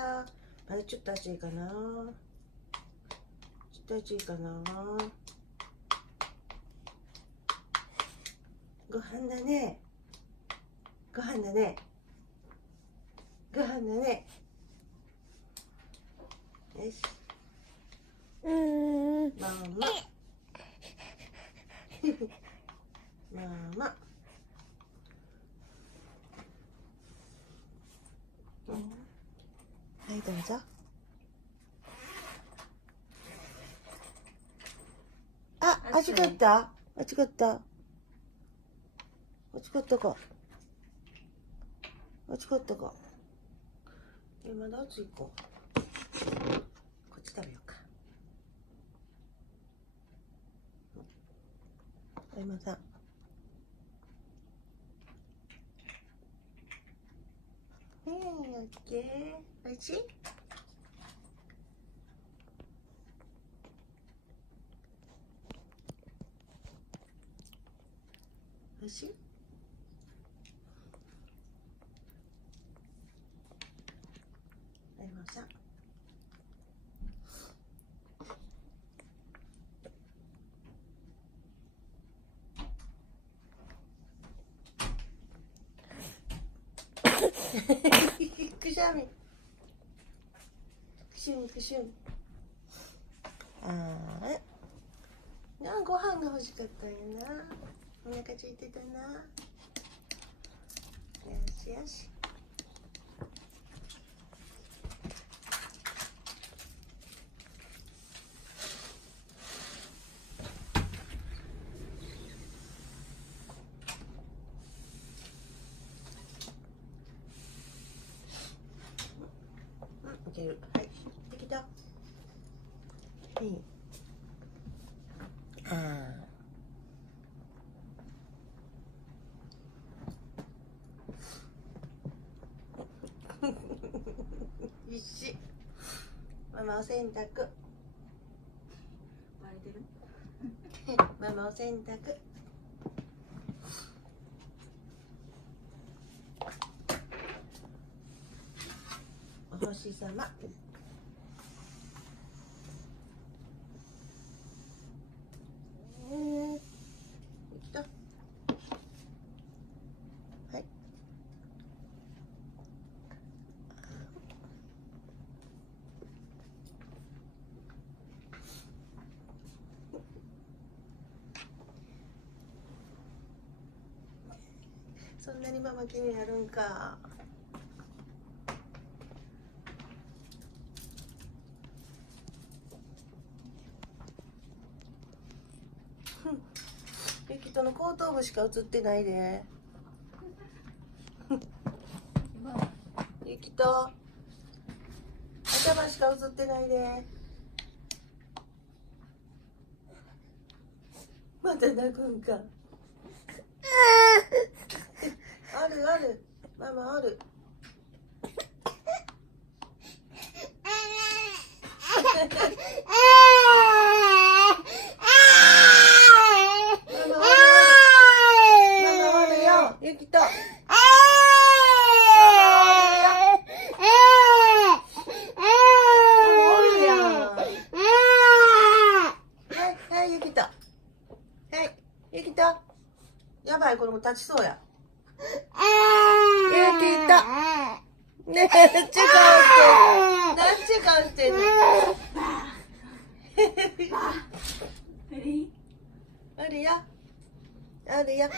た。まだちょっと暑いかな。ちょっと暑いかな。ご飯だね。ご飯だね。ご飯だね。よし。ママ。ママ。はい、どうぞ。あ、間違った。間違った。間違ったか。間違ったか。まだ暑いか。こっち食べようか。はい、また。オッケー。おいしい？おいしい？はい、また。くしゃみ。くしゅんくしゅん。ご飯が欲しかったんやな。お腹空いてたな。よしよし。いける。はい。できた。はい。必死。ママお洗濯。バレてる？ママお洗濯。お星様。できた。はい。そんなにママ気になるんか。ゆきとの後頭部しか映ってないで。ゆきと頭しか映ってないで。また泣くんか。あるある、ママある。ゆきと。ゆきと。やばい、この子立ちそうや。ゆきと。ねえ、なんちゅう顔してんの。あるよ。あるよ。